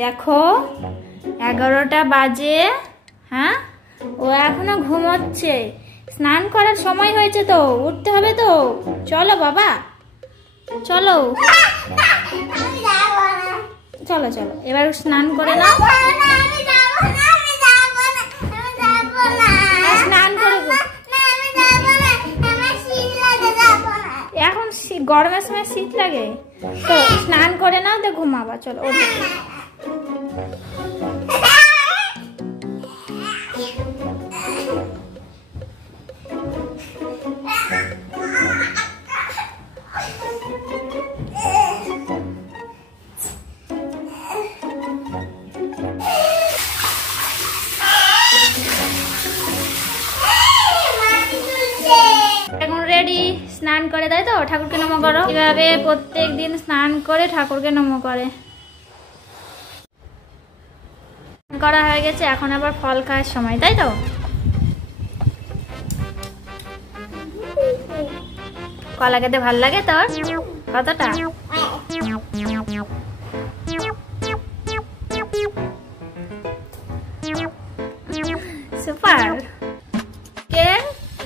দেখো 11টা বাজে। হ্যাঁ, ও এখনো ঘুমোচ্ছে। স্নান করার সময় হয়েছে তো, উঠতে হবে তো। চলো বাবা, চলো চলো চলো, এবার স্নান করে নাও। স্নান করে এখন গরমের সময় শীত লাগে তো স্নান করে নাও, তো ঘুমাবা। চলো ওঠো। রেডি, স্নান করে, তাই তো? ঠাকুরকে নমো করো। এভাবে প্রত্যেক দিন স্নান করে ঠাকুরকে নমো করে। করা হয়ে গেছে, এখন আবার ফল খাওয়ার সময়, তাই তো? কলা খেতে ভাল লাগে তোর? কতটা? সুপার। কে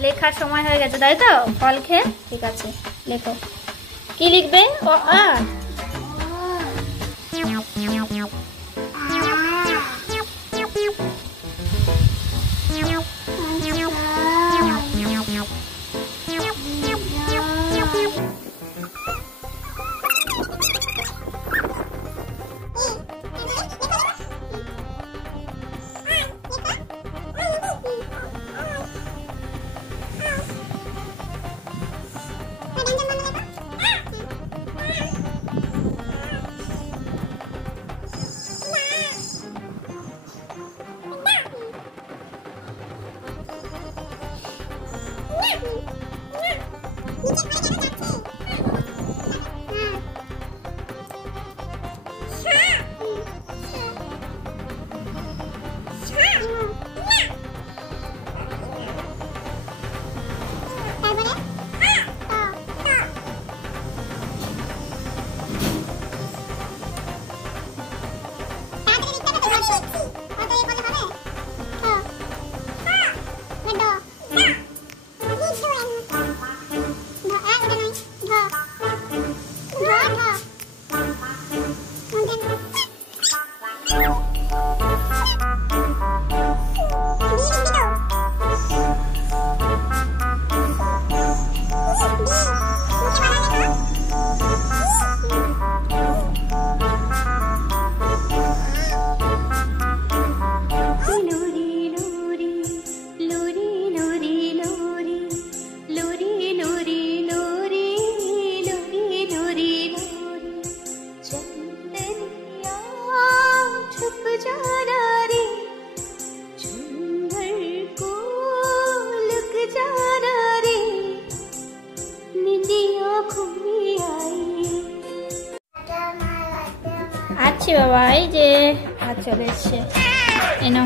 লেখার সময় হয়ে গেছে, তাই তো? ফল খেয়ে, ঠিক আছে, লেখো। কি লিখবে? ও আ। আচ্ছা বাবা, এই যে চলে এসছে, এনো।